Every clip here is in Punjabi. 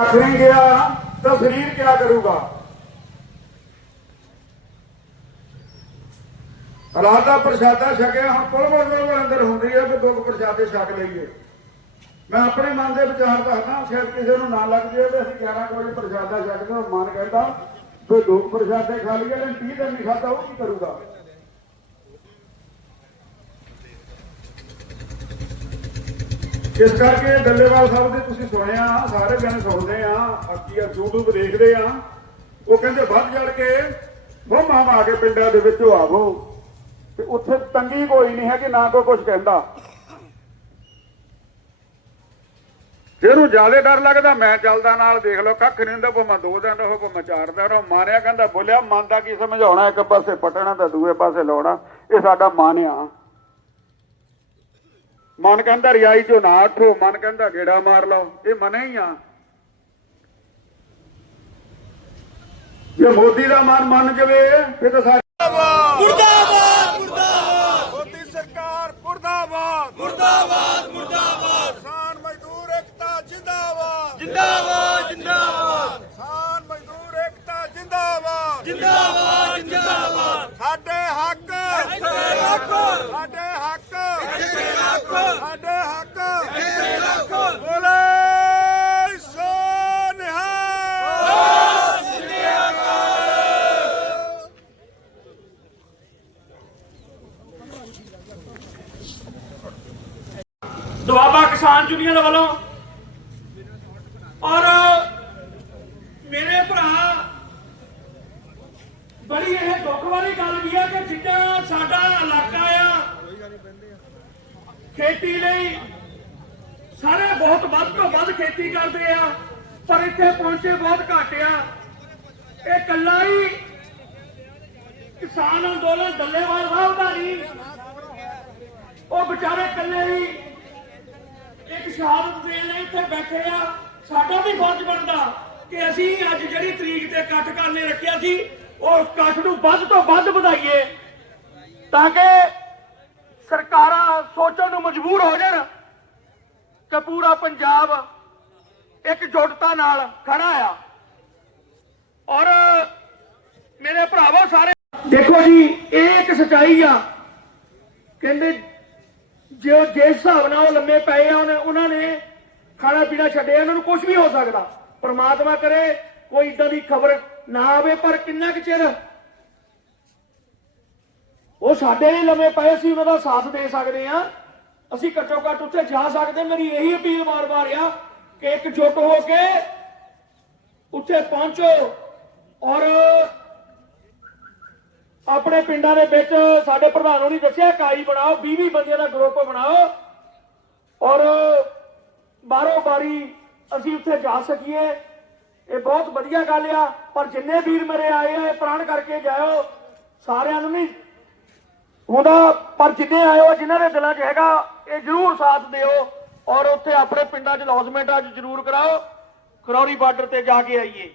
ਰੱਖ ਨਹੀਂ ਗਿਆ ਤਾਂ ਸਰੀਰ ਕਿਆ ਕਰੂਗਾ? ਰਾਤਾ ਪ੍ਰਸ਼ਾਦਾ ਛਕਿਆ, ਹੁਣ ਕੋਲ ਕੋਲ ਅੰਦਰ ਹੁੰਦੀ ਹੈ ਕਿ ਦੋ ਪ੍ਰਸ਼ਾਦੇ ਛਕ ਲਈਏ। ਮੈਂ ਆਪਣੇ ਮਨ ਦੇ ਵਿਚਾਰ ਦੱਸਦਾ, ਸ਼ਾਇਦ ਕਿਸੇ ਨੂੰ ਨਾ ਲੱਗ ਜਾਵੇ ਤੇ ਅਸੀਂ 11 ਕੁ ਵਜੇ ਪ੍ਰਸ਼ਾਦਾ ਛਕਦੇ ਹਾਂ ਮਨ ਕਹਿੰਦਾ, ਵੀ ਦੋ ਪ੍ਰਸ਼ਾਦੇ ਖਾ ਲਈਏ ਤੇ 30 ਦਿਨ ਨਹੀਂ ਖਾਦਾ ਉਹ ਕੀ ਕਰੂਗਾ? ਇਸ ਕਰਕੇ ਡੱਲੇਵਾਲ ਸਾਹਿਬ ਦੇ ਤੁਸੀਂ ਸੁਣਿਆ, ਸਾਰੇ ਜਣ ਸੁਣਦੇ ਆ, ਬਾਕੀ ਆ YouTube ਦੇਖਦੇ ਆ। ਉਹ ਕਹਿੰਦੇ ਵੱਧ ਜੜ ਕੇ ਉਹ ਮਾ ਕੇ ਪਿੰਡਾਂ ਦੇ ਵਿੱਚ ਆਵੋ। ਤੇ ਉੱਥੇ ਤੰਗੀ ਕੋਈ ਨਹੀਂ ਹੈ ਕਿ ਨਾ ਕੋਈ ਕੁਝ ਕਹਿੰਦਾ। ਜਿਹਨੂੰ ਜ਼ਿਆਦਾ ਡਰ ਲੱਗਦਾ, ਮੈਂ ਚੱਲਦਾ ਨਾਲ, ਦੇਖ ਲਓ, ਕੱਖ ਨਹੀਂ ਹੁੰਦਾ, ਭਾਵੇਂ ਦੋ ਦਿਨ ਰਹੋ, ਭਾਵੇਂ ਚਾਰ ਦਿਨ ਰਹੋ। ਮਾਰਿਆ ਕਹਿੰਦਾ, ਬੋਲਿਆ, ਮਨ ਦਾ ਕੀ ਸਮਝਾਉਣਾ, ਇੱਕ ਪਾਸੇ ਪਟਣਾ ਤਾਂ ਦੂਏ ਪਾਸੇ ਲਾਉਣਾ। ਇਹ ਸਾਡਾ ਮਨ ਮਨ ਕਹਿੰਦਾ ਰਿਆਈ ਚੋਂ ਨਾ ਉੱਠੋ ਮਨ ਕਹਿੰਦਾ ਗੇੜਾ ਮਾਰ ਲਓ। ਇਹ ਮਨ ਹੀ ਆ। ਜੇ ਮੋਦੀ ਦਾ ਮਨ ਮੰਨ ਜਵੇ ਫਿਰ ਤਾਂ ਸਾਰੇ ਮੁਰਦਾਬਾਦ! ਮੁਰਦਾਬਾਦ ਮੋਦੀ ਸਰਕਾਰ ਮੁਰਦਾਬਾਦ। ਮੁਰਦਾਬਾਦ ਮੁਰਦਾਬਾਦ! ਕਿਸਾਨ ਮਜ਼ਦੂਰ ਏਕਤਾ ਜਿੰਦਾਬਾਦ। ਜਿੰਦਾਬਾਦ ਜਿੰਦਾਬਾਦ! ਕਿਸਾਨ ਮਜ਼ਦੂਰ ਏਕਤਾ ਜਿੰਦਾਬਾਦ। ਜਿੰਦਾਬਾਦ ਜਿੰਦਾਬਾਦ! ਸਾਡੇ ਹੱਕ ਸਾਡੇ ਹੱਕ! ਰੱਖੋ ਸਾਡੇ ਹੱਕ। ਇੱਥੇ ਰੱਖੋ। ਬੋਲੇ ਸੋ ਨਿਹਾਲ ਦੁਆਬਾ ਕਿਸਾਨ ਯੂਨੀਅਨ ਵੱਲੋਂ ਔਰ ਮੇਰੇ ਭਰਾ ਬੜੀ ਇਹ ਦੁੱਖ ਵਾਲੀ ਗੱਲ ਵੀ ਆ ਕਿ ਜਿੱਦਾਂ ਸਾਡਾ ਇਲਾਕਾ ਆ ਖੇਤੀ ਲਈ ਸਾਰੇ ਬਹੁਤ ਵੱਧ ਤੋਂ ਵੱਧ ਖੇਤੀ ਕਰਦੇ ਆ ਪਰ ਇੱਥੇ ਪਹੁੰਚੇ ਬਹੁਤ ਘੱਟ ਆ ਇਹ ਕੱਲਾ ਹੀ ਕਿਸਾਨ ਅੰਦੋਲਨ ਦੱਲੇਵਾਲ ਸਾਹਿਬ ਦਾ ਨਹੀਂ। ਉਹ ਵਿਚਾਰੇ ਇਕੱਲੇ ਹੀ ਇੱਕ ਸ਼ਹਾਦਤ ਦੇਣ ਲਈ ਇੱਥੇ ਬੈਠੇ ਆ। ਸਾਡਾ ਵੀ ਫਰਜ਼ ਬਣਦਾ ਕਿ ਅਸੀਂ ਅੱਜ ਜਿਹੜੀ ਤਰੀਕ ਤੇ ਇਕੱਠ ਕਰਨੇ ਰੱਖਿਆ ਸੀ ਉਸ ਇਕੱਠ ਨੂੰ ਵੱਧ ਤੋਂ ਵੱਧ ਵਧਾਈਏ ਤਾਂ ਕਿ ਸਰਕਾਰਾਂ ਸੋਚਣ ਨੂੰ ਮਜਬੂਰ ਹੋ ਜਾਣ ਕਿ ਪੂਰਾ ਪੰਜਾਬ ਇੱਕ ਜੁਟਤਾ ਨਾਲ ਖੜਾ ਆ ਔਰ ਮੇਰੇ ਭਰਾਵੋ ਸਾਰੇ ਦੇਖੋ ਜੀ, ਇਹ ਇੱਕ ਸਚਾਈ ਆ। ਕਹਿੰਦੇ, ਜੋ ਜਿਸ ਹਿਸਾਬ ਨਾਲ ਉਹ ਲੰਮੇ ਪਏ ਆ, ਉਹਨਾਂ ਨੇ ਖਾਣਾ ਪੀਣਾ ਛੱਡਿਆ ਉਹਨਾਂ ਨੂੰ ਕੁਝ ਵੀ ਹੋ ਸਕਦਾ। ਪਰਮਾਤਮਾ ਕਰੇ, ਕੋਈ ਇਦਾਂ ਦੀ ਖਬਰ ਨਾ ਆਵੇ, ਪਰ ਕਿੰਨਾ ਕੁ ਚਿਰ ਉਹ ਸਾਡੇ ਲਈ ਲੰਮੇ ਪਏ ਸੀ, ਉਹਨਾਂ ਦਾ ਸਾਥ ਦੇ ਸਕਦੇ ਆ। ਅਸੀਂ ਘੱਟੋ ਘੱਟ ਉੱਥੇ ਜਾ ਸਕਦੇ। ਮੇਰੀ ਇਹੀ ਅਪੀਲ ਵਾਰ-ਵਾਰ ਆ ਕਿ ਇੱਕ ਇਕਜੁੱਟ ਹੋ ਕੇ ਉੱਥੇ ਪਹੁੰਚੋ ਔਰ ਆਪਣੇ ਪਿੰਡਾਂ ਦੇ ਵਿੱਚ ਸਾਡੇ ਪ੍ਰਧਾਨ ਹੋਣੀ ਦੱਸਿਆ ਇਕਾਈ ਬਣਾਓ 20 20 ਬੰਦਿਆਂ ਦਾ ਗਰੁੱਪ ਬਣਾਓ ਔਰ ਬਾਰੋ ਬਾਰੀ ਅਸੀਂ ਉੱਥੇ ਜਾ ਸਕੀਏ। ਇਹ ਬਹੁਤ ਵਧੀਆ ਗੱਲ ਆ, ਪਰ ਜਿੰਨੇ ਵੀਰ ਮੇਰੇ ਆਏ ਆ, ਇਹ ਪ੍ਰਾਣ ਕਰਕੇ ਜਾਇਓ, ਸਾਰਿਆਂ ਨੂੰ ਨਹੀਂ। ਹੁੰਦਾ ਪਰ ਜਿੰਨੇ ਆਇਓ ਹੋ, ਜਿਨ੍ਹਾਂ ਦੇ ਦਿਲਾਂ 'ਚ ਹੈਗਾ, ਇਹ ਜ਼ਰੂਰ ਸਾਥ ਦਿਓ ਔਰ ਉੱਥੇ ਆਪਣੇ ਪਿੰਡਾਂ 'ਚ, ਲੌਜਮੈਂਟ ਅੱਜ ਜ਼ਰੂਰ ਕਰਾਓ। ਖਰੌਰੀ ਬਾਰਡਰ ਤੇ ਜਾ ਕੇ ਆਈਏ।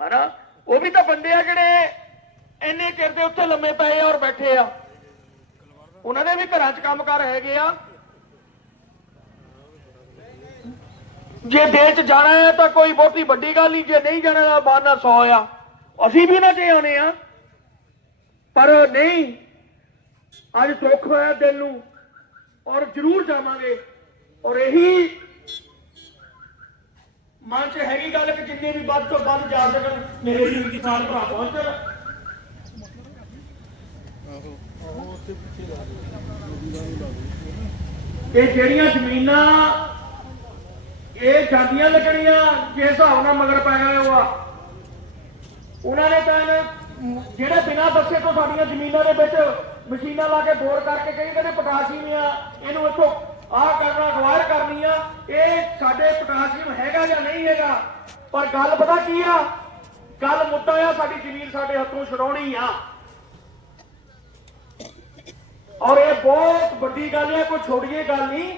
ਹਨਾ? ਉਹ ਵੀ ਤਾਂ ਬੰਦੇ ਆ ਜਿਹੜੇ ਇੰਨੇ ਉੱਥੇ ਲੰਮੇ ਪਏ ਆ ਔਰ ਬੈਠੇ ਆ। ਉਹਨਾਂ ਦੇ ਵੀ ਘਰਾਂ 'ਚ ਕੰਮਕਾਰ ਹੈਗੇ ਆ। ਜੇ ਦੇਸ਼ 'ਚ ਜਾਣਾ ਹੈ ਤਾਂ ਕੋਈ ਬਹੁਤੀ ਵੱਡੀ ਗੱਲ ਨਹੀਂ, ਜੇ ਨਹੀਂ ਜਾਣਾ ਤਾਂ ਬਾਨਾ 100 ਆ। ਅਸੀਂ ਵੀ ਨਾ ਜੇ ਆਉਣੇ ਆ। ਪਰ ਨਹੀਂ, ਅੱਜ ਦੁੱਖ ਹੋਇਆ ਦਿਲ ਨੂੰ ਔਰ ਜ਼ਰੂਰ ਜਾਵਾਂਗੇ। ਔਰ ਇਹੀ ਮਨ 'ਚ ਹੈਗੀ ਗੱਲ ਕਿ ਜਿੰਨੇ ਵੀ ਵੱਧ ਤੋਂ ਵੱਧ ਜਾ ਸਕਣ ਮੇਰੇ ਵੀਰ ਕਿਸਾਨ ਭਰਾ ਪਹੁੰਚਣ। ਇਹ ਜਿਹੜੀਆਂ ਜ਼ਮੀਨਾਂ, ਇਹ ਜਾਂਦੀਆਂ ਲੱਗਣੀਆਂ ਜਿਸ ਹਿਸਾਬ ਨਾਲ ਮਗਰ ਪੈ ਗਏ ਉਹ ਆ। ਉਹਨਾਂ ਨੇ ਤਾਂ ਜਿਹੜੇ ਬਿਨਾਂ ਬੱਸੇ ਤੋਂ ਸਾਡੀਆਂ ਜ਼ਮੀਨਾਂ ਦੇ ਵਿੱਚ ਮਸ਼ੀਨਾਂ ਲਾ ਕੇ ਬੋਰ ਕਰਕੇ ਕਈ ਕਹਿੰਦੇ ਪੋਟਾਸ਼ੀਅਮ ਆ, ਇਹਨੂੰ ਇੱਥੋਂ ਆਹ ਕਰਨਾ ਅਖਵਾਰ ਕਰਨੀ ਆ। ਇਹ ਸਾਡੇ ਪੋਟਾਸ਼ੀਅਮ ਹੈਗਾ ਜਾਂ ਨਹੀਂ ਹੈਗਾ, ਪਰ ਗੱਲ ਪਤਾ ਕੀ ਆ? ਗੱਲ ਮੁੱਦਾ ਆ, ਸਾਡੀ ਜ਼ਮੀਨ ਸਾਡੇ ਹੱਥੋਂ ਛਡਾਉਣੀ ਆ। ਔਰ ਇਹ ਬਹੁਤ ਵੱਡੀ ਗੱਲ ਹੈ ਕੋਈ ਛੋਟੀਏ ਗੱਲ ਨਹੀਂ।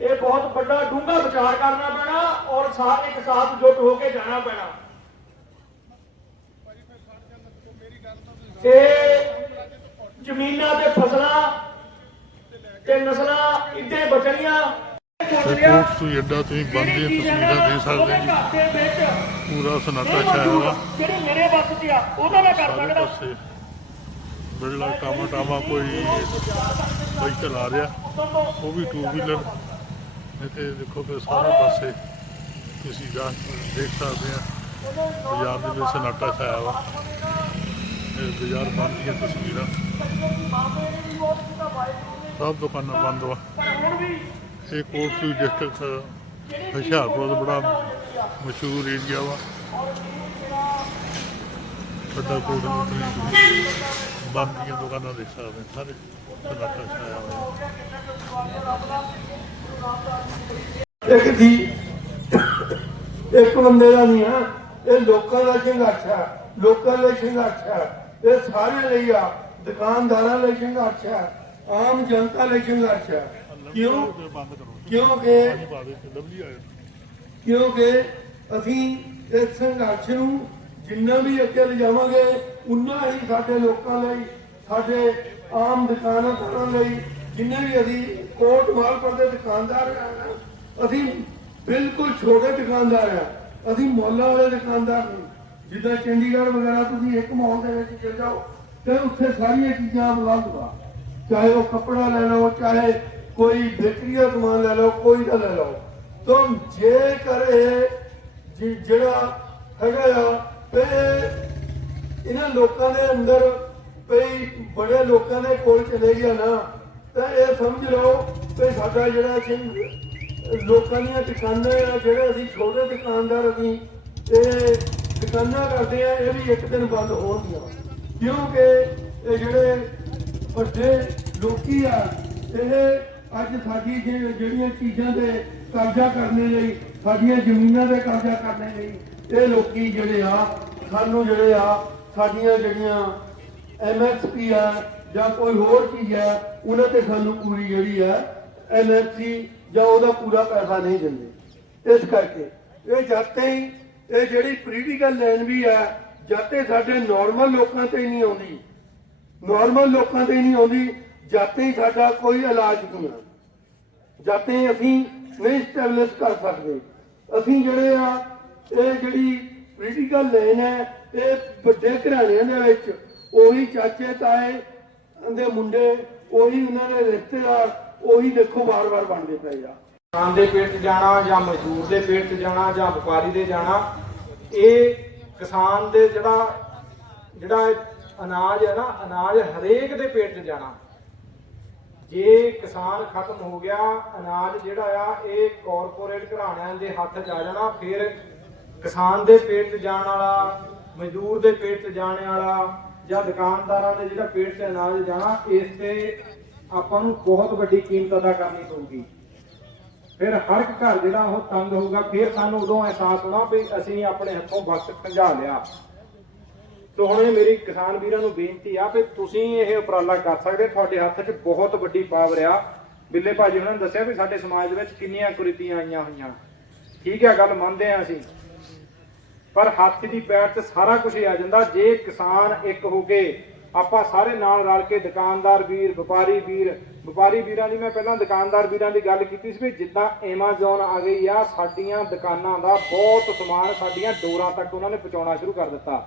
ਇਹ ਬਹੁਤ ਵੱਡਾ ਡੂੰਘਾ ਵਿਚਾਰ ਕਰਨਾ ਪੈਣਾ ਔਰ ਸਾਰੇ ਇੱਕ ਸਾਥ ਜੁਟ ਹੋ ਕੇ ਜਾਣਾ ਪੈਣਾ। ਤੇ ਜ਼ਮੀਨਾਂ ਤੇ ਫਸਲਾਂ ਤੇ ਨਸਲਾਂ ਇੱਥੇ ਬਚਣੀਆਂ। ਕੋਟ ਤੋਂ ਅੱਡਾ ਤੁਸੀਂ ਬੰਦ ਤਸਵੀਰਾਂ ਦੇ ਸਕਦੇ ਜੀ। ਪੂਰਾ ਸਨਾਟਾ ਛਾਇਆ ਜਿਹੜੀ ਮੇਰੇ ਵੱਸ 'ਚ ਆ ਉਹਦਾ ਮੈਂ ਕਰ ਸਕਦਾ। ਪਾਸੇ ਟਾਮਾ ਟਾਮਾ ਕੋਈ ਵਹੀਕਲ ਆ ਰਿਹਾ, ਉਹ ਵੀ ਟੂ ਵੀਲਰ ਇੱਥੇ ਦੇਖੋ ਕਿ ਸਾਰੇ ਪਾਸੇ ਤੁਸੀਂ ਜਾ ਦੇਖ ਸਕਦੇ ਆ, ਬਾਜ਼ਾਰ ਦੇ ਵਿੱਚ ਸਨਾਟਾ ਛਾਇਆ ਵਾ। ਇਹ ਬਾਜ਼ਾਰ ਬੰਦ ਦੀਆਂ ਤਸਵੀਰਾਂ। ਸਭ ਦੁਕਾਨਾਂ ਬੰਦ ਵਾ। ਇਹ ਕੋਟਸੂ ਡਿਸਟ੍ਰਿਕਟ ਹੁਸ਼ਿਆਰਪੁਰ ਦਾ ਬੜਾ ਮਸ਼ਹੂਰ ਏਰੀਆ ਵਾ। ਵੱਡਾ ਕੋਟ ਨੂੰ ਤੁਸੀਂ ਦੁਕਾਨਾਂ ਦੇਖ ਸਕਦੇ ਸਾਰੇ ਸਨਾਟਾ ਛਾਇਆ ਹੋਇਆ ਇੱਕ ਦੀ ਇੱਕ ਬੰਦੇ ਦਾ ਨਹੀਂ ਆ, ਇਹ ਲੋਕਾਂ ਦਾ ਸੰਘਰਸ਼ ਹੈ ਲੋਕਾਂ ਲਈ ਸੰਘਰਸ਼ ਹੈ ਇਹ ਸਾਰਿਆਂ ਲਈ ਆ, ਦੁਕਾਨਦਾਰਾਂ ਲਈ ਸੰਘਰਸ਼ ਹੈ ਆਮ ਜਨਤਾ ਲਈ ਸੰਘਰਸ਼ ਹੈ ਕਿਉਂ? ਬੰਦ ਕਿਉਂਕਿ ਕਿਉਂਕਿ ਅਸੀਂ ਇਸ ਸੰਘਰਸ਼ ਨੂੰ ਜਿੰਨਾ ਵੀ ਅੱਗੇ ਲਿਜਾਵਾਂਗੇ ਉਨਾ ਹੀ ਸਾਡੇ ਲੋਕਾਂ ਲਈ, ਸਾਡੇ ਆਮ ਦੁਕਾਨਦਾਰਾਂ ਲਈ, ਜਿੰਨੇ ਵੀ ਅਸੀਂ ਕੋਟ ਮਾਲਪੁਰ ਦੇ ਦੁਕਾਨਦਾਰ ਅਸੀਂ ਬਿਲਕੁਲ ਛੋਟੇ ਦੁਕਾਨਦਾਰ ਆ, ਅਸੀਂ ਮੌਲਾਂ ਵਾਲੇ ਦੁਕਾਨਦਾਰ ਨਹੀਂ। ਜਿੱਦਾਂ ਚੰਡੀਗੜ੍ਹ ਵਗੈਰਾ ਤੁਸੀਂ ਇੱਕ ਮਾਲ ਦੇ ਵਿੱਚ ਚਲ ਜਾਓ, ਤੇ ਉੱਥੇ ਸਾਰੀਆਂ ਚੀਜ਼ਾਂ ਉਪਲਬਧ ਵਾ। ਚਾਹੇ ਉਹ ਕੱਪੜਾ ਲੈ ਲਓ, ਚਾਹੇ ਕੋਈ ਬੇਕਰੀ ਦਾ ਸਮਾਨ ਲੈ ਲਓ, ਕੋਈ ਦਾ ਲੈ ਲਓ। ਤੁਮ ਜੇਕਰ ਇਹ ਜਿਹੜਾ ਹੈਗਾ ਆ, ਤੇ ਇਹਨਾਂ ਲੋਕਾਂ ਦੇ ਅੰਦਰ ਕਈ ਬੜੇ ਲੋਕਾਂ ਦੇ ਕੋਲ ਚਲੇ ਗਿਆ ਨਾ, ਤਾਂ ਇਹ ਸਮਝ ਲਓ ਕਿ ਸਾਡਾ ਜਿਹੜਾ ਸਿੰਘ ਲੋਕਾਂ ਦੀਆਂ ਦੁਕਾਨਾਂ ਆ, ਜਿਹੜੇ ਅਸੀਂ ਛੋਟੇ ਦੁਕਾਨਦਾਰ ਅਸੀਂ, ਇਹ ਦੁਕਾਨਾਂ ਕਰਦੇ ਆ, ਇਹ ਵੀ ਇੱਕ ਦਿਨ ਬੰਦ ਹੋਣਗੀਆਂ। ਕਿਉਂਕਿ ਇਹ ਜਿਹੜੇ ਵੱਡੇ ਲੋਕੀ ਆ, ਇਹ ਅੱਜ ਸਾਡੀ ਜਿ- ਜਿਹੜੀਆਂ ਚੀਜ਼ਾਂ ਦੇ ਕਬਜ਼ਾ ਕਰਨੇ ਲਈ, ਸਾਡੀਆਂ ਜ਼ਮੀਨਾਂ ਦੇ ਕਬਜ਼ਾ ਕਰਨੇ ਲਈ, ਇਹ ਲੋਕੀ ਜਿਹੜੇ ਆ, ਸਾਨੂੰ ਜਿਹੜੇ ਆ ਸਾਡੀਆਂ ਜਿਹੜੀਆਂ ਐਮਐਸਪੀ ਆ ਜਾਂ ਕੋਈ ਹੋਰ ਚੀਜ਼ ਆ, ਉਹਨਾਂ ਤੇ ਸਾਨੂੰ ਪੂਰੀ ਜਿਹੜੀ ਆ ਐਮਐਸਪੀ ਜਾਂ ਉਹਦਾ ਪੂਰਾ ਪੈਸਾ ਨਹੀਂ ਦਿੰਦੇ। ਇਸ ਕਰਕੇ ਇਹ ਜਾਤੇ ਹੀ, ਇਹ ਜਿਹੜੀ ਪੋਲੀਟੀਕਲ ਲਾਈਨ ਵੀ ਆ, ਜਾਤੇ ਸਾਡੇ ਨਾਰਮਲ ਲੋਕਾਂ ਤੇ ਨਹੀਂ ਆਉਂਦੀ। ਨਾਰਮਲ ਲੋਕਾਂ ਤੇ ਹੀ ਨਹੀਂ ਆਉਂਦੀ, ਜਾਤੇ ਹੀ ਸਾਡਾ ਕੋਈ ਇਲਾਜ ਨਹੀਂ ਆ। ਜਾਤੇ ਅਸੀਂ ਨਹੀਂ ਸਟੈਬਲਿਸ਼ ਕਰ ਸਕਦੇ। ਅਸੀਂ ਜਿਹੜੇ ਆ, ਇਹ ਜਿਹੜੀ ਪੋਲੀਟੀਕਲ ਲਾਈਨ ਹੈ ਇਹ ਵੱਡੇ ਘਰਾਣਿਆਂ ਦੇ ਵਿੱਚ ਉਹੀ ਚਾਚੇ, ਤਾਏ ਦੇ ਮੁੰਡੇ, ਉਹੀ ਉਹਨਾਂ ਦੇ ਰਿਸ਼ਤੇਦਾਰ, ਉਹੀ ਦੇਖੋ ਵਾਰ-ਵਾਰ ਬਣਦੇ ਪਏ ਆ। ਕਿਸਾਨ ਦੇ ਪੇਟ 'ਚ ਜਾਣਾ ਜਾਂ ਮਜ਼ਦੂਰ ਦੇ ਪੇਟ 'ਚ ਜਾਣਾ ਜਾਂ ਵਪਾਰੀ ਦੇ ਜਾਣਾ, ਇਹ ਕਿਸਾਨ ਦੇ ਜਿਹੜਾ ਜਿਹੜਾ ਅਨਾਜ ਹੈ ਨਾ, ਅਨਾਜ ਹਰੇਕ ਦੇ ਪੇਟ 'ਚ ਜਾਣਾ। ਜੇ ਕਿਸਾਨ ਖਤਮ ਹੋ ਗਿਆ, ਅਨਾਜ ਜਿਹੜਾ ਆ, ਇਹ ਕਾਰਪੋਰੇਟ ਘਰਾਣਿਆਂ ਦੇ ਹੱਥ 'ਚ ਜਾਣਾ, ਫਿਰ ਕਿਸਾਨ ਦੇ ਪੇਟ 'ਚ ਜਾਣ ਵਾਲਾ ਮਜ਼ਦੂਰ ਦੇ ਪੇਟ 'ਚ ਜਾਣ ਵਾਲਾ ਜਾਂ ਦੁਕਾਨਦਾਰਾਂ ਦੇ ਜਿਹੜਾ ਪੇਟ 'ਚ ਅਨਾਜ ਜਾਣਾ, ਇਸ ਤੇ ਆਪਾਂ ਨੂੰ ਬਹੁਤ ਵੱਡੀ ਕੀਮਤ ਅਦਾ ਕਰਨੀ ਪਊਗੀ। ਫਿਰ ਹਰ ਇੱਕ ਘਰ ਜਿਹੜਾ ਉਹ ਤੰਗ ਹੋਊਗਾ, ਫਿਰ ਸਾਨੂੰ ਉਦੋਂ ਅਹਿਸਾਸ ਹੋਣਾ ਵੀ ਅਸੀਂ ਆਪਣੇ ਹੱਥੋਂ ਵਕਤ ਖੰਝਾ ਲਿਆ। ਤੋ ਹੁਣ ਇਹ ਮੇਰੀ ਕਿਸਾਨ ਵੀਰਾਂ ਨੂੰ ਬੇਨਤੀ ਆ ਵੀ ਤੁਸੀਂ ਇਹ ਉਪਰਾਲਾ ਕਰ ਸਕਦੇ, ਤੁਹਾਡੇ ਹੱਥ 'ਚ ਬਹੁਤ ਵੱਡੀ ਪਾਵਰ ਆ। ਬਿੱਲੇ ਭਾਜੀ ਉਹਨਾਂ ਨੇ ਦੱਸਿਆ ਵੀ ਸਾਡੇ ਸਮਾਜ ਦੇ ਵਿੱਚ ਕਿੰਨੀਆਂ ਕੁਰੀਤੀਆਂ ਆਈਆਂ ਹੋਈਆਂ। ਠੀਕ ਹੈ, ਗੱਲ ਮੰਨਦੇ ਆ ਅਸੀਂ। ਪਰ ਹੱਥ ਦੀ ਪੈਰ 'ਚ ਸਾਰਾ ਕੁਝ ਹੀ ਆ ਜਾਂਦਾ। ਜੇ ਕਿਸਾਨ ਇੱਕ ਹੋ ਕੇ ਆਪਾਂ ਸਾਰੇ ਨਾਲ ਰਲ ਕੇ ਦੁਕਾਨਦਾਰ ਵੀਰ, ਵਪਾਰੀ ਵੀਰ, ਵਪਾਰੀ ਵੀਰਾਂ ਦੀ ਮੈਂ ਪਹਿਲਾਂ ਦੁਕਾਨਦਾਰ ਵੀਰਾਂ ਦੀ ਗੱਲ ਕੀਤੀ ਸੀ ਵੀ ਜਿੱਦਾਂ Amazon ਆ ਗਈ ਆ, ਸਾਡੀਆਂ ਦੁਕਾਨਾਂ ਦਾ ਬਹੁਤ ਸਮਾਨ ਸਾਡੀਆਂ ਡੋਰਾਂ ਤੱਕ ਉਹਨਾਂ ਨੇ ਪਹੁੰਚਾਉਣਾ ਸ਼ੁਰੂ ਕਰ ਦਿੱਤਾ।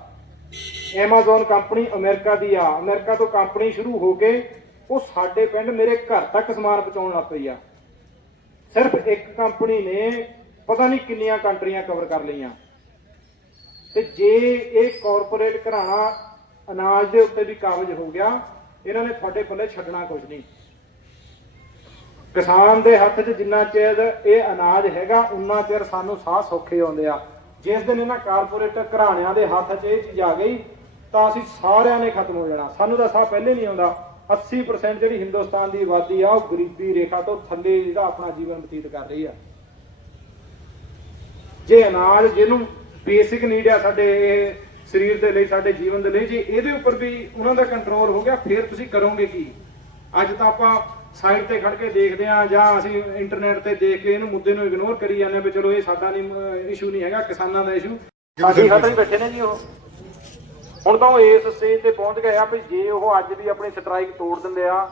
Amazon ਕੰਪਨੀ ਅਮਰੀਕਾ ਦੀ ਆ। ਅਮਰੀਕਾ ਤੋਂ ਕੰਪਨੀ ਸ਼ੁਰੂ ਹੋ ਕੇ ਉਹ ਸਾਡੇ ਪਿੰਡ ਮੇਰੇ ਘਰ ਤੱਕ ਸਮਾਨ ਪਹੁੰਚਾਉਣ ਲੱਗ ਪਈ ਆ। ਸਿਰਫ ਇੱਕ ਕੰਪਨੀ ਨੇ ਪਤਾ ਨਹੀਂ ਕਿੰਨੀਆਂ ਕੰਟਰੀਆਂ ਕਵਰ ਕਰ ਲਈਆਂ। ਤੇ ਜੇ ਇਹ ਕਾਰਪੋਰੇਟ ਘਰਾਣਾ ਅਨਾਜ ਦੇ ਉੱਤੇ ਵੀ ਕਾਬਜ ਹੋ ਗਿਆ, ਇਹਨਾਂ ਨੇ ਤੁਹਾਡੇ ਪੱਲੇ ਛੱਡਣਾ ਕੁਝ ਨਹੀਂ। ਕਿਸਾਨ ਦੇ ਹੱਥ 'ਚ ਜਿੰਨਾ ਚਿਰ ਇਹ ਅਨਾਜ ਹੈਗਾ, ਉਨਾ ਚਿਰ ਸਾਨੂੰ ਸਾਹ ਸੌਖੇ ਆਉਂਦੇ ਆ। ਜਿਸ ਦਿਨ ਇਹਨਾਂ ਕਾਰਪੋਰੇਟ ਘਰਾਣਿਆਂ ਦੇ ਹੱਥ 'ਚ ਇਹ ਚੀਜ਼ ਆ ਗਈ, ਤਾਂ ਅਸੀਂ ਸਾਰਿਆਂ ਨੇ ਖਤਮ ਹੋ ਜਾਣਾ। ਸਾਨੂੰ ਤਾਂ ਸਾਹ ਪਹਿਲੇ ਨਹੀਂ ਆਉਂਦਾ। 80% ਜਿਹੜੀ ਹਿੰਦੁਸਤਾਨ ਦੀ ਆਬਾਦੀ ਆ, ਉਹ ਗਰੀਬੀ ਰੇਖਾ ਤੋਂ ਥੱਲੇ ਜਿਹੜਾ ਆਪਣਾ ਜੀਵਨ ਬਤੀਤ ਕਰ ਰਹੀ ਆ। ਜੇ ਅਨਾਜ ਜਿਹਨੂੰ ਬੇਸਿਕ ਨੀਡ ਆ ਸਾਡੇ ਇਹ ਸਰੀਰ ਦੇ ਲਈ, ਸਾਡੇ ਜੀਵਨ ਦੇ ਲਈ। ਜੇ ਇਹਦੇ ਉੱਪਰ ਵੀ ਉਹਨਾਂ ਦਾ ਕੰਟਰੋਲ ਹੋ ਗਿਆ, ਫਿਰ ਤੁਸੀਂ ਕਰੋਗੇ ਕੀ? ਅੱਜ ਤਾਂ ਆਪਾਂ ਸਾਈਡ ਤੇ ਖੜ ਕੇ ਦੇਖਦੇ ਆ ਜਾਂ ਅਸੀਂ ਇੰਟਰਨੈਟ ਤੇ ਦੇਖ ਕੇ ਇਹਨੂੰ ਮੁੱਦੇ ਨੂੰ ਇਗਨੋਰ ਕਰੀ ਜਾਂਦੇ ਆ ਵੀ ਚਲੋ ਇਹ ਸਾਡਾ ਨਹੀਂ ਇਸ਼ੂ ਨਹੀਂ ਹੈਗਾ, ਕਿਸਾਨਾਂ ਦਾ ਇਸ਼ੂ ਅਸੀਂ ਹੱਥ ਹੀ ਬੈਠੇ ਨੇ ਜੀ ਉਹ। ਹੁਣ ਤਾਂ ਉਹ ਇਸ ਸਟੇਜ ਤੇ ਪਹੁੰਚ ਗਏ ਆ ਵੀ ਜੇ ਉਹ ਅੱਜ ਵੀ ਆਪਣੀ ਸਟ੍ਰਾਈਕ ਤੋੜ ਦਿੰਦੇ ਆ,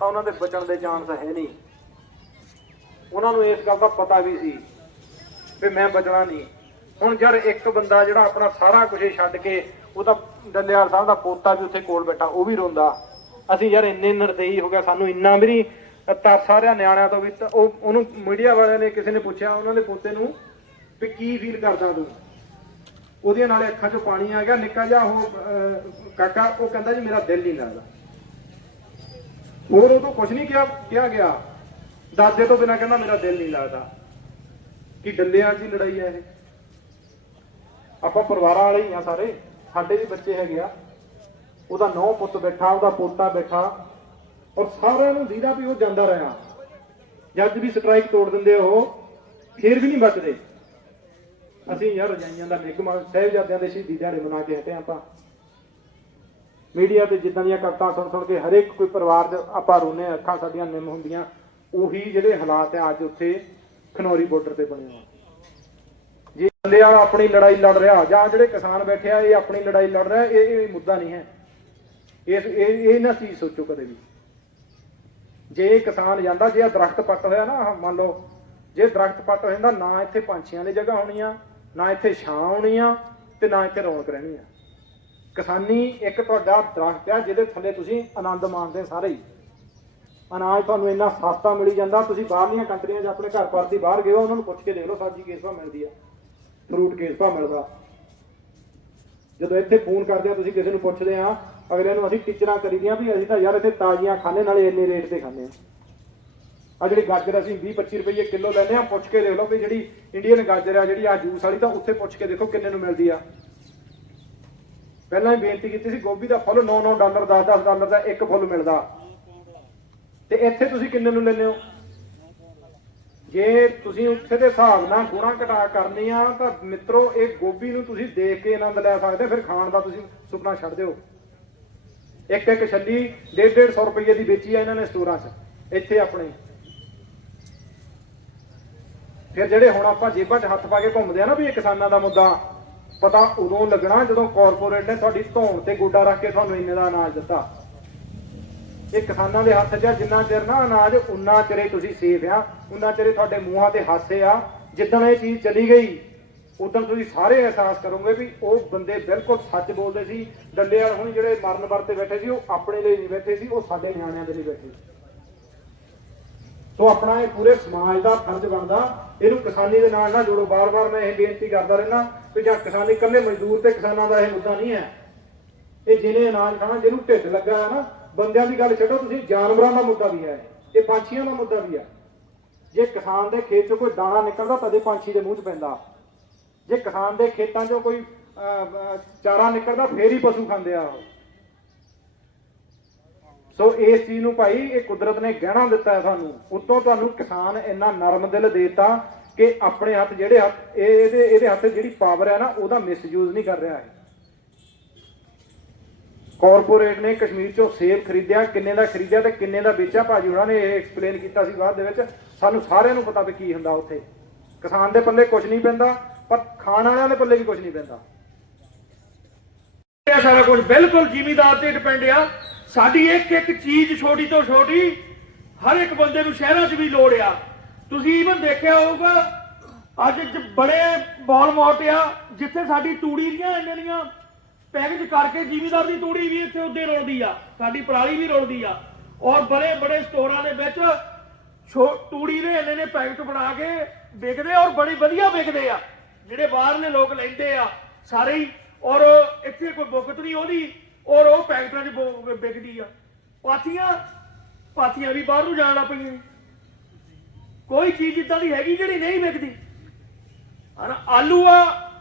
ਤਾਂ ਉਹਨਾਂ ਦੇ ਬਚਣ ਦੇ ਚਾਂਸ ਹੈ ਨਹੀਂ। ਉਹਨਾਂ ਨੂੰ ਇਸ ਗੱਲ ਦਾ ਪਤਾ ਵੀ ਸੀ ਵੀ ਮੈਂ ਬਚਣਾ ਨਹੀਂ। ਹੁਣ ਯਾਰ ਇੱਕ ਬੰਦਾ ਜਿਹੜਾ ਆਪਣਾ ਸਾਰਾ ਕੁਝ ਛੱਡ ਕੇ ਉਹਦਾ ਡੱਲੇਵਾਲ ਸਾਹਿਬ ਦਾ ਪੋਤਾ ਵੀ ਉੱਥੇ ਕੋਲ ਬੈਠਾ, ਉਹ ਵੀ ਰੋਂਦਾ। ਅਸੀਂ ਯਾਰ ਇੰਨੇ ਨਿਰਦਈ ਹੋ ਗਿਆ, ਸਾਨੂੰ ਇੰਨਾ ਵੀ ਨਹੀਂ ਤਰਸ ਆ ਨਿਆਣਿਆਂ ਤੋਂ ਵੀ ਉਹ, ਉਹਨੂੰ ਮੀਡੀਆ ਵਾਲਿਆਂ ਨੇ ਕਿਸੇ ਨੇ ਪੁੱਛਿਆ, ਉਹਨਾਂ ਦੇ ਪੋਤੇ ਨੂੰ ਵੀ ਕੀ ਫੀਲ ਕਰਦਾ ਤੂੰ? ਉਹਦੀਆਂ ਨਾਲੇ ਅੱਖਾਂ 'ਚੋਂ ਪਾਣੀ ਆ ਗਿਆ, ਨਿੱਕਾ ਜਿਹਾ ਉਹ ਕਾਕਾ, ਉਹ ਕਹਿੰਦਾ ਜੀ ਮੇਰਾ ਦਿਲ ਨਹੀਂ ਲੱਗਦਾ। ਹੋਰ ਉਹ ਤੋਂ ਕੁਝ ਨਹੀਂ ਕਿਹਾ ਕਿਹਾ ਗਿਆ। ਦਾਦੇ ਤੋਂ ਬਿਨਾ ਕਹਿੰਦਾ ਮੇਰਾ ਦਿਲ ਨਹੀਂ ਲੱਗਦਾ। ਕਿ ਡੱਲਿਆਂ ਦੀ ਲੜਾਈ ਹੈ ਇਹ? ਆਪਾਂ ਪਰਿਵਾਰਾਂ ਵਾਲੇ ਹੀ ਆ ਸਾਰੇ। ਸਾਡੇ ਵੀ ਬੱਚੇ ਹੈਗੇ ਆ। ਉਹਦਾ ਨੌ ਪੁੱਤ ਬੈਠਾ ਉਹਦਾ ਪੋਤਾ ਬੈਠਾ। ਔਰ ਸਾਰਿਆਂ ਨੂੰ ਦੀਦਾ ਵੀ ਉਹ ਜਾਂਦਾ ਰਿਹਾ। ਜੱਜ ਵੀ ਸਟ੍ਰਾਈਕ ਤੋੜ ਦਿੰਦੇ ਉਹ। ਫੇਰ ਵੀ ਨਹੀਂ ਬਚਦੇ। ਅਸੀਂ ਯਾਰ ਰਜਾਈਆਂ ਦਾ ਨਿਗਮਾ ਸਹਿਬਜ਼ਾਦਿਆਂ ਦੇ ਸ਼ਹੀਦੀ ਦਿਹਾੜੇ ਮਨਾ ਕੇ ਹਟੇ ਆਪਾਂ। ਮੀਡੀਆ ਤੇ ਜਿੱਦਾਂ ਦੀਆਂ ਕਵਿਤਾ ਸੁਣ ਸੁਣ ਕੇ ਹਰੇਕ ਕੋਈ ਪਰਿਵਾਰ ਦੇ ਆਪਾਂ ਰੋਨੇ ਆ, ਅੱਖਾਂ ਸਾਡੀਆਂ ਨਿੰਮ ਹੁੰਦੀਆਂ। ਉਹੀ ਜਿਹੜੇ ਹਾਲਾਤ ਆ ਅੱਜ ਉੱਥੇ ਖਨੌਰੀ ਬਾਰਡਰ ਤੇ ਬਣੇ ਆ। ਜੇ ਬੰਦੇ ਆ ਆਪਣੀ ਲੜਾਈ ਲੜ ਰਿਹਾ, ਜਾਂ ਜਿਹੜੇ ਕਿਸਾਨ ਬੈਠੇ ਆ, ਇਹ ਆਪਣੀ ਲੜਾਈ ਲੜ ਰਿਹਾ, ਇਹ ਇਹ ਮੁੱਦਾ ਨਹੀਂ ਹੈ। ਇਸ ਇਹ ਇਹ ਨਾ ਚੀਜ਼ ਸੋਚੋ ਕਦੇ ਵੀ। ਜੇ ਕਿਸਾਨ ਜਾਂਦਾ, ਜੇ ਦਰਖਤ ਪੱਟ ਹੋਇਆ ਨਾ ਮੰਨ ਲਓ, ਜੇ ਦਰਖਤ ਪੱਟ ਹੋ ਜਾਂਦਾ ਨਾ ਇੱਥੇ ਪੰਛੀਆਂ ਦੀ ਜਗ੍ਹਾ ਹੋਣੀ ਆ, ਨਾ ਇੱਥੇ ਛਾਂ ਹੋਣੀ ਆ, ਤੇ ਨਾ ਇੱਥੇ ਰੌਣਕ ਰਹਿਣੀ ਆ। ਕਿਸਾਨੀ ਇੱਕ ਤੁਹਾਡਾ ਦਰਖਤ ਆ, ਜਿਹਦੇ ਥੱਲੇ ਤੁਸੀਂ ਆਨੰਦ ਮਾਣਦੇ ਸਾਰੇ ਹੀ। ਅਨਾਜ ਤੁਹਾਨੂੰ ਇੰਨਾ ਸਸਤਾ ਮਿਲੀ ਜਾਂਦਾ, ਤੁਸੀਂ ਬਾਹਰਲੀਆਂ ਕੰਟਰੀਆਂ 'ਚ ਆਪਣੇ ਘਰ ਪਰਤੀ ਬਾਹਰ ਗਏ ਹੋ, ਉਹਨਾਂ ਨੂੰ ਪੁੱਛ ਕੇ ਦੇਖ ਲਓ ਸਬਜ਼ੀ ਕਿਸ ਭਾਅ ਮਿਲਦੀ ਆ। ਫਰੂਟ ਕਿਸ ਭਾਅ ਮਿਲਦਾ। ਜਦੋਂ ਇੱਥੇ ਫੋਨ ਕਰਦੇ ਆ, ਤੁਸੀਂ ਕਿਸੇ ਨੂੰ ਪੁੱਛਦੇ ਆ ਅਗਲੇ ਨੂੰ ਅਸੀਂ ਟੀਚਰਾਂ ਕਰੀਦੀਆਂ ਵੀ ਅਸੀਂ ਤਾਂ ਯਾਰ ਇੱਥੇ ਤਾਜ਼ੀਆਂ ਖਾਣੇ, ਨਾਲੇ ਇੰਨੇ ਰੇਟ ਤੇ ਖਾਂਦੇ ਆ। ਆ ਜਿਹੜੀ ਗਾਜਰ ਅਸੀਂ 20 25 ਰੁਪਏ ਕਿਲੋ ਲੈਂਦੇ ਆ, ਪੁੱਛ ਕੇ ਦੇਖ ਲਓ ਵੀ ਜਿਹੜੀ ਇੰਡੀਅਨ ਗਾਜਰ ਆ, ਜਿਹੜੀ ਆ ਜੂਸ ਵਾਲੀ, ਤਾਂ ਉੱਥੇ ਪੁੱਛ ਕੇ ਦੇਖੋ ਕਿੰਨੇ ਨੂੰ ਮਿਲਦੀ ਆ। ਪਹਿਲਾਂ ਹੀ ਬੇਨਤੀ ਕੀਤੀ ਸੀ, ਗੋਭੀ ਦਾ ਫੁੱਲ 9-9 ਡਾਲਰ 10-10 ਡਾਲਰ ਦਾ ਇੱਕ ਫੁੱਲ ਮਿਲਦਾ। ਤੇ ਇੱਥੇ ਤੁਸੀਂ ਕਿੰਨੇ ਨੂੰ ਲੈਂਦੇ ਹੋ? ਜੇ ਤੁਸੀਂ ਉੱਥੇ ਦੇ ਹਿਸਾਬ ਨਾਲ ਗੁਣਾ ਘਟਾ ਕਰਨੀ ਆ ਤਾਂ ਮਿੱਤਰੋ, ਇਹ ਗੋਭੀ ਨੂੰ ਤੁਸੀਂ ਦੇਖ ਕੇ ਆਨੰਦ ਲੈ ਸਕਦੇ ਫਿਰ ਖਾਣ ਦਾ ਤੁਸੀਂ ਸੁਪਨਾ ਛੱਡ ਦਿਓ। ਇੱਕ ਇੱਕ ਛੱਲੀ 150 ਰੁਪਏ ਦੀ ਵੇਚੀ ਆ ਇਹਨਾਂ ਨੇ ਸਟੋਰਾਂ 'ਚ, ਇੱਥੇ ਆਪਣੇ। ਫਿਰ ਜਿਹੜੇ ਹੁਣ ਆਪਾਂ ਜੇਬਾਂ 'ਚ ਹੱਥ ਪਾ ਕੇ ਘੁੰਮਦੇ ਆ ਨਾ ਵੀ ਇਹ ਕਿਸਾਨਾਂ ਦਾ ਮੁੱਦਾ, ਪਤਾ ਉਦੋਂ ਲੱਗਣਾ ਜਦੋਂ ਕਾਰਪੋਰੇਟ ਨੇ ਤੁਹਾਡੀ ਧੌਣ ਤੇ ਗੋਡਾ ਰੱਖ ਕੇ ਤੁਹਾਨੂੰ ਇੰਨੇ ਦਾ ਅਨਾਜ ਦਿੱਤਾ। ਇਹ ਕਿਸਾਨਾਂ ਦੇ ਹੱਥ 'ਚ ਆ, ਜਿੰਨਾ ਚਿਰ ਨਾ ਅਨਾਜ ਉਨਾ ਚਿਰੇ ਤੁਸੀਂ ਸੇਫ ਆ ਉਨਾ ਚਿਰੇ ਤੁਹਾਡੇ ਮੂੰਹਾਂ ਤੇ ਹਾਸੇ ਆ। ਜਿੱਦਣ ਇਹ ਚੀਜ਼ ਚਲੀ ਗਈ ਉਦੋਂ ਤੁਸੀਂ ਸਾਰੇ ਅਹਿਸਾਸ ਕਰੋਗੇ ਵੀ ਉਹ ਬੰਦੇ ਬਿਲਕੁਲ ਸੱਚ ਬੋਲਦੇ ਸੀ। ਡੱਲੇ ਵਾਲ ਹੁਣ ਜਿਹੜੇ ਮਰਨ ਵਰਤੇ ਬੈਠੇ ਸੀ ਉਹ ਆਪਣੇ ਲਈ ਨਹੀਂ ਬੈਠੇ ਸੀ ਉਹ ਸਾਡੇ ਨਿਆਣਿਆਂ ਦੇ ਲਈ ਬੈਠੇ ਸੀ। ਸੋ ਆਪਣਾ ਇਹ ਪੂਰੇ ਸਮਾਜ ਦਾ ਫਰਜ਼ ਬਣਦਾ। ਇਹਨੂੰ ਕਿਸਾਨੀ ਦੇ ਨਾਲ ਨਾ ਜੋੜੋ। ਬਾਰ-ਬਾਰ ਮੈਂ ਇਹ ਬੇਨਤੀ ਕਰਦਾ ਰਹਿਣਾ ਕਿ ਜਾਂ ਕਿਸਾਨੀ ਇਕੱਲੇ ਮਜ਼ਦੂਰ ਤੇ ਕਿਸਾਨਾਂ ਦਾ ਇਹ ਮੁੱਦਾ ਨਹੀਂ ਹੈ। ਇਹ ਜਿਹਨੇ ਅਨਾਜ ਖਾਣਾ ਜਿਹਨੂੰ ਢਿੱਡ ਲੱਗਾ ਹੈ ਨਾ ਬੰਦਿਆਂ ਦੀ ਗੱਲ ਛੱਡੋ, ਤੁਸੀਂ ਜਾਨਵਰਾਂ ਦਾ ਮੁੱਦਾ ਵੀ ਹੈ, ਇਹ ਪੰਛੀਆਂ ਦਾ ਮੁੱਦਾ ਵੀ ਹੈ। ਜੇ ਕਿਸਾਨ ਦੇ ਖੇਤ 'ਚੋਂ ਕੋਈ ਦਾਣਾ ਨਿਕਲਦਾ, ਤਦੇ ਪੰਛੀ ਦੇ ਮੂੰਹ 'ਚ ਪੈਂਦਾ। ਜੇ ਕਿਸਾਨ ਦੇ ਖੇਤਾਂ 'ਚੋਂ ਕੋਈ ਚਾਰਾ ਨਿਕਲਦਾ, ਫੇਰ ਹੀ ਪਸ਼ੂ ਖਾਂਦੇ ਆ ਉਹ। ਸੋ ਇਸ ਚੀਜ਼ ਨੂੰ ਭਾਈ, ਇਹ ਕੁਦਰਤ ਨੇ ਗਹਿਣਾ ਦਿੱਤਾ ਹੈ ਸਾਨੂੰ। ਉਤੋਂ ਤੁਹਾਨੂੰ ਕਿਸਾਨ ਇੰਨਾ ਨਰਮ ਦਿਲ ਦੇਤਾ ਕਿ ਆਪਣੇ ਹੱਥ ਜਿਹੜੇ ਹੱਥ ਇਹਦੇ ਇਹਦੇ ਹੱਥ ਜਿਹੜੀ ਪਾਵਰ ਹੈ ਨਾ, ਉਹਦਾ ਮਿਸਯੂਜ਼ ਨਹੀਂ ਕਰ ਰਿਹਾ ਹੈ ਕਾਰਪੋਰੇਟ ਨੇ ਕਸ਼ਮੀਰ ਚੋਂ ਸੇਬ ਖਰੀਦਿਆ, ਕਿੰਨੇ ਦਾ ਖਰੀਦਿਆ ਤੇ ਕਿੰਨੇ ਦਾ ਵੇਚਿਆ? ਭਾਜੀ ਉਹਨਾਂ ਨੇ ਇਹ ਐਕਸਪਲੇਨ ਕੀਤਾ ਸੀ ਬਾਅਦ ਦੇ ਵਿੱਚ। ਸਾਨੂੰ ਸਾਰਿਆਂ ਨੂੰ ਪਤਾ ਵੀ ਕੀ ਹੁੰਦਾ ਉੱਥੇ। ਕਿਸਾਨ ਦੇ ਪੱਲੇ ਕੁਝ ਨਹੀਂ ਪੈਂਦਾ, ਪਰ ਖਾਣ ਵਾਲਿਆਂ ਦੇ ਪੱਲੇ ਵੀ ਕੁਝ ਨਹੀਂ ਪੈਂਦਾ। ਇਹ ਸਾਰਾ ਕੁਝ ਬਿਲਕੁਲ ਜ਼ਿਮੀਦਾਰ ਤੇ ਡਿਪੈਂਡ ਆ। ਸਾਡੀ ਇੱਕ ਇੱਕ ਚੀਜ਼ ਛੋਟੀ ਤੋਂ ਛੋਟੀ ਹਰ ਇੱਕ ਬੰਦੇ ਨੂੰ ਸ਼ਹਿਰਾਂ 'ਚ ਵੀ ਲੋੜ ਆ। ਤੁਸੀਂ ਈਵਨ ਦੇਖਿਆ ਹੋਊਗਾ, ਅੱਜ ਬੜੇ ਬਾਲ ਮੌਤ ਆ, ਜਿੱਥੇ ਸਾਡੀ ਤੂੜੀ ਦੀਆਂ ਇੰਨੇ ਪੈਕੇਜ ਕਰਕੇ ਜ਼ਿਮੀਦਾਰ ਦੀ ਤੂੜੀ ਵੀ ਇੱਥੇ ਉੱਦੇ ਰੋਲਦੀ ਆ, ਸਾਡੀ ਪਰਾਲੀ ਵੀ ਰੋਲਦੀ ਆ। ਔਰ ਬੜੇ ਬੜੇ ਸਟੋਰਾਂ ਦੇ ਵਿੱਚ ਤੂੜੀ ਦੇ ਇੰਨੇ ਨੇ ਪੈਕਟ ਬਣਾ ਕੇ ਵਿਕਦੇ ਔਰ ਬੜੀ ਵਧੀਆ ਵਿਕਦੇ ਆ। ਜਿਹੜੇ ਬਾਹਰਲੇ ਲੋਕ ਲੈਂਦੇ ਆ, ਸਾਰੇ ਹੀ। ਔਰ ਇੱਥੇ ਕੋਈ ਬੁਕਤ ਨਹੀਂ ਉਹਦੀ, ਔਰ ਉਹ ਪੈਕਟਾਂ 'ਚ ਬੋ- ਵਿਕਦੀ ਆ। ਪਾਥੀਆਂ ਪਾਥੀਆਂ ਵੀ ਬਾਹਰ ਨੂੰ ਜਾਣਾ ਪਈਆਂ। ਕੋਈ ਚੀਜ਼ ਇਦਾਂ ਦੀ ਹੈਗੀ ਜਿਹੜੀ ਨਹੀਂ ਵਿਕਦੀ? ਹਨਾ, ਆਲੂ ਆ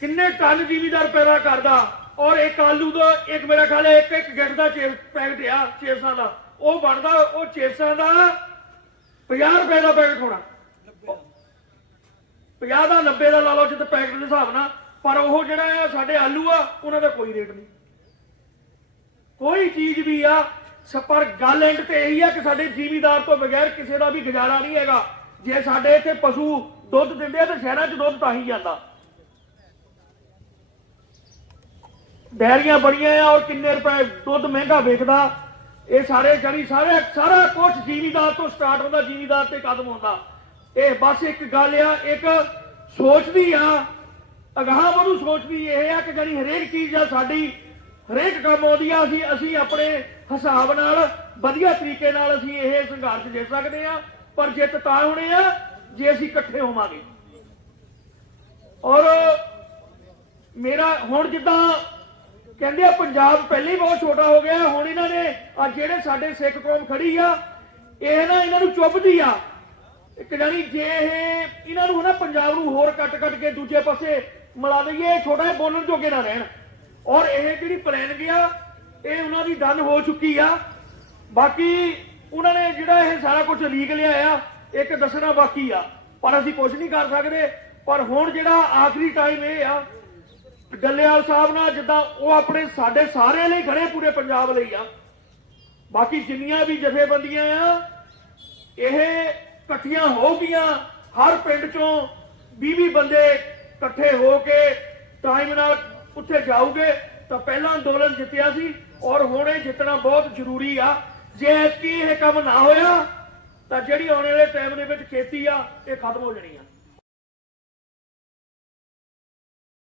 ਕਿੰਨੇ ਟਨ ਜ਼ਿਮੀਦਾਰ ਪੈਦਾ ਕਰਦਾ? ਔਰ ਇੱਕ ਆਲੂ ਦਾ ਇੱਕ ਮੇਰਾ ਖਿਆਲ ਹੈ ਇੱਕ ਇੱਕ ਗਿੱਟ ਦਾ ਚਿਪ ਪੈਕਟ ਆ ਚਿਪਸਾਂ ਦਾ। ਉਹ ਬਣਦਾ ਉਹ ਚਿਪਸਾਂ ਦਾ 50 ਰੁਪਏ ਦਾ ਪੈਕਟ ਹੋਣਾ। 50 ਦਾ। 90 ਦਾ ਲਾ ਲਓ ਜਿੱਤੇ ਪੈਕਟ ਦੇ ਹਿਸਾਬ ਨਾਲ। ਪਰ ਉਹ ਜਿਹੜਾ ਸਾਡੇ ਆਲੂ ਆ ਉਹਨਾਂ ਦਾ ਕੋਈ ਰੇਟ ਨਹੀਂ। ਕੋਈ ਚੀਜ਼ ਵੀ ਆ ਪਰ ਗੱਲ ਐਂਡ ਤੇ ਇਹੀ ਆ ਕਿ ਸਾਡੇ ਜ਼ਿਮੀਦਾਰ ਤੋਂ ਬਗੈਰ ਕਿਸੇ ਦਾ ਵੀ ਗੁਜ਼ਾਰਾ ਨਹੀਂ ਹੈਗਾ। ਜੇ ਸਾਡੇ ਇੱਥੇ ਪਸ਼ੂ ਦੁੱਧ ਦਿੰਦੇ ਆ ਤਾਂ ਸ਼ਹਿਰਾਂ 'ਚ ਦੁੱਧ ਤਾਂ ਹੀ ਜਾਂਦਾ। ਡੈਰੀਆਂ ਬੜੀਆਂ ਆ ਔਰ ਕਿੰਨੇ ਰੁਪਏ ਦੁੱਧ ਮਹਿੰਗਾ ਵੇਚਦਾ ਇਹ ਸਾਰੇ ਜਾਨੀ ਸਾਰੇ ਸਾਰਾ ਕੁਝ ਜੀਵੀਦਾਰ ਤੋਂ ਸਟਾਰਟ ਹੁੰਦਾ ਜੀਵੀਦਾਰ ਤੇ ਕਦਮ ਹੁੰਦਾ ਇਹ ਬਸ ਇੱਕ ਗੱਲ ਆ, ਇੱਕ ਸੋਚਦੀ ਆ, ਅਗਾਹ ਵਧੂ ਸੋਚਦੀ ਇਹ ਆ ਕਿ ਜਾਨੀ ਹਰੇਕ ਚੀਜ਼ ਆ ਸਾਡੀ, ਹਰੇਕ ਕੰਮ ਆਉਂਦੀ ਆ, ਅਸੀਂ ਅਸੀਂ ਆਪਣੇ ਹਿਸਾਬ ਨਾਲ ਵਧੀਆ ਤਰੀਕੇ ਨਾਲ ਅਸੀਂ ਇਹ ਸੰਘਰਸ਼ ਜਿੱਤ ਸਕਦੇ ਆ, ਪਰ ਜਿੱਤ ਤਾਂ ਹੋਣੀ ਆ, ਜੇ ਅਸੀਂ ਇਕੱਠੇ ਹੋਵਾਂਗੇ। ਔਰ ਮੇਰਾ ਹੁਣ ਜਿੱਦਾਂ ਕਹਿੰਦੇ ਆ ਪੰਜਾਬ ਪਹਿਲੇ ਹੀ ਬਹੁਤ ਛੋਟਾ ਹੋ ਗਿਆ, ਹੁਣ ਇਹਨਾਂ ਨੇ ਆ ਜਿਹੜੇ ਸਾਡੇ ਸਿੱਖ ਕੌਮ ਖੜੀ ਆ, ਇਹ ਨਾ ਇਹਨਾਂ ਨੂੰ ਚੁੱਭਦੀ ਆ। ਇੱਕ ਜਾਨੀ ਜੇ ਇਹ ਇਹਨਾਂ ਨੂੰ ਨਾ ਪੰਜਾਬ ਨੂੰ ਹੋਰ ਕੱਟ ਕੱਟ ਕੇ ਦੂਜੇ ਪਾਸੇ ਮਿਲਾ ਦਈਏ ਛੋਟਾ ਜਿਹਾ ਬੋਲਣ ਜੋਗੇ ਨਾ ਰਹਿਣ। ਔਰ ਇਹ ਜਿਹੜੀ ਪਲਾਨ ਗਿਆ, ਇਹ ਉਹਨਾਂ ਦੀ ਡਨ ਹੋ ਚੁੱਕੀ ਆ। ਬਾਕੀ ਉਹਨਾਂ ਨੇ ਜਿਹੜਾ ਇਹ ਸਾਰਾ ਕੁਝ ਲੀਕ ਲਿਆ ਆ, ਇੱਕ ਦੱਸਣਾ ਬਾਕੀ ਆ। ਪਰ ਅਸੀਂ ਕੁਝ ਨਹੀਂ ਕਰ ਸਕਦੇ, ਪਰ ਹੁਣ ਜਿਹੜਾ ਆਖਰੀ ਟਾਈਮ ਇਹ ਆ ਡੱਲੇਵਾਲ ਸਾਹਿਬ ਨਾਲ ਜਿੱਦਾਂ ਉਹ ਆਪਣੇ ਸਾਡੇ ਸਾਰਿਆਂ ਲਈ ਖੜੇ ਪੂਰੇ ਪੰਜਾਬ ਲਈ ਆ। ਬਾਕੀ ਜਿੰਨੀਆਂ ਵੀ ਜਥੇਬੰਦੀਆਂ ਆ, ਇਹ ਇਕੱਠੀਆਂ ਹੋ ਗਈਆਂ। ਹਰ ਪਿੰਡ ਚੋਂ 20-20 ਬੰਦੇ ਇਕੱਠੇ ਹੋ ਕੇ ਟਾਈਮ ਨਾਲ ਉੱਥੇ ਜਾਊਗੇ। ਤਾਂ ਪਹਿਲਾਂ ਅੰਦੋਲਨ ਜਿੱਤਿਆ ਸੀ ਔਰ ਹੁਣ ਇਹ ਜਿੱਤਣਾ ਬਹੁਤ ਜ਼ਰੂਰੀ ਆ। ਜੇ ਐਤਕੀ ਇਹ ਕੰਮ ਨਾ ਹੋਇਆ, ਤਾਂ ਜਿਹੜੀ ਆਉਣ ਵਾਲੇ ਟਾਈਮ ਦੇ ਵਿੱਚ ਖੇਤੀ ਆ, ਇਹ ਖਤਮ ਹੋ ਜਾਣੀ ਆ।